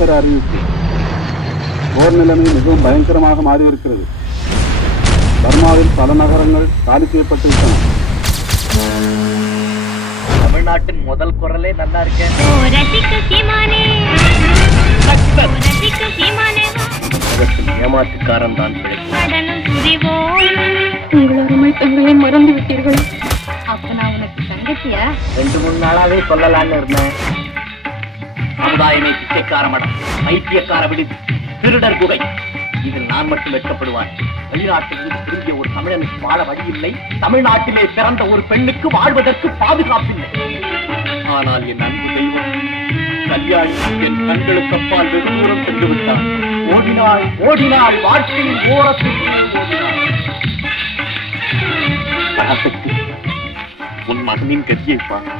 அவசர அறிவிப்பு. போர் நிலைமை மிகவும் பயங்கரமாக மாறியிருக்கிறது. பர்மாவில் பல நகரங்கள் காலி செய்யப்பட்டிருக்கின்றன. தமிழ்நாட்டின் முதல் குரலே நல்லா இருக்கேன். ஏமாற்றுக்காரன் தான் உங்கள் அருமை தங்களை மறந்து விட்டீர்கள். அப்ப நான் உனக்கு தங்கச்சியா? 2-3 நாளாவே சொல்லலான்னு இருந்தேன். சமுதாயமே பிச்சைக்கார மடம், பைத்தியக்கார விடுதி, திருடர் குகை. இதில் நான் மட்டும் வெட்கப்படுவான். வெளிநாட்டிலிருந்து திரும்பிய ஒரு தமிழனுக்கு வாழ வழியில்லை. தமிழ்நாட்டிலே பிறந்த ஒரு பெண்ணுக்கு வாழ்வதற்கு பாதுகாப்பில்லை. ஆனால் என் அன்பு தெய்வம் கல்யாணி என் கண்களுக்கு அப்பால் வெகு தூரம் சென்று விட்டான். ஓடினாள் ஓடினாள், வாழ்க்கையின் ஓரத்தில் ஓடினாள். உன் மகனின் கதியை பார்.